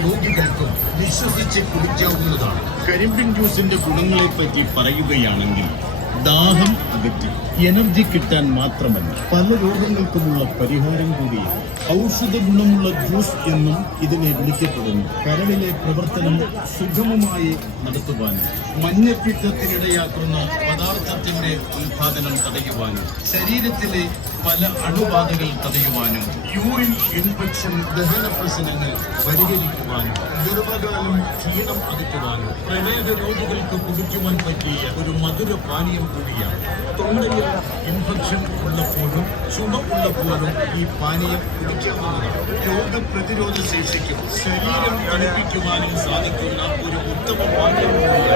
രോഗികൾക്കും വിശ്വസിച്ച് കുടിക്കാവുന്നതാണ് കരിമ്പിൻ ജ്യൂസിന്റെ ഗുണങ്ങളെപ്പറ്റി പറയുകയാണെങ്കിൽ ദാഹം അകറ്റി എനർജി കിട്ടാൻ മാത്രമല്ല പല രോഗങ്ങൾക്കുമുള്ള പരിഹാരം കൂടിയാണ്. ഔഷധ ഗുണമുള്ള ജ്യൂസ് എന്നും ഇതിനെ വിളിക്കപ്പെടുന്നു. കരളിലെ പ്രവർത്തനം സുഗമമായി നടത്തുവാനും മഞ്ഞപ്പിത്തത്തിനിടയാക്കുന്ന പദാർത്ഥത്തിന്റെ ഉത്പാദനം തടയുവാനും ശരീരത്തിലെ പല അണുബാധകൾ തടയുവാനും യൂറിൻ ഇൻഫെക്ഷൻ ദഹന പ്രശ്നങ്ങൾ പരിഹരിക്കുവാനും ഗർഭകാലം ക്ഷീണം അകറ്റുവാനും പ്രമേഹ രോഗികൾക്ക് കുടിക്കുവാൻ പറ്റിയ ഒരു മധുര പാനീയം കൂടിയാണ്. തൊണ്ടയിൽ ഇൻഫെക്ഷൻ ഉള്ളപ്പോഴും ചുമ ഉള്ളപ്പോഴും ഈ പാനീയം കുടിക്കാവുന്നതാണ്. രോഗപ്രതിരോധ ശേഷിക്കും ശരീരം തണുപ്പിക്കുവാനും സാധിക്കുന്ന ഒരു ഉത്തമ പാനീയം കൂടിയാണ്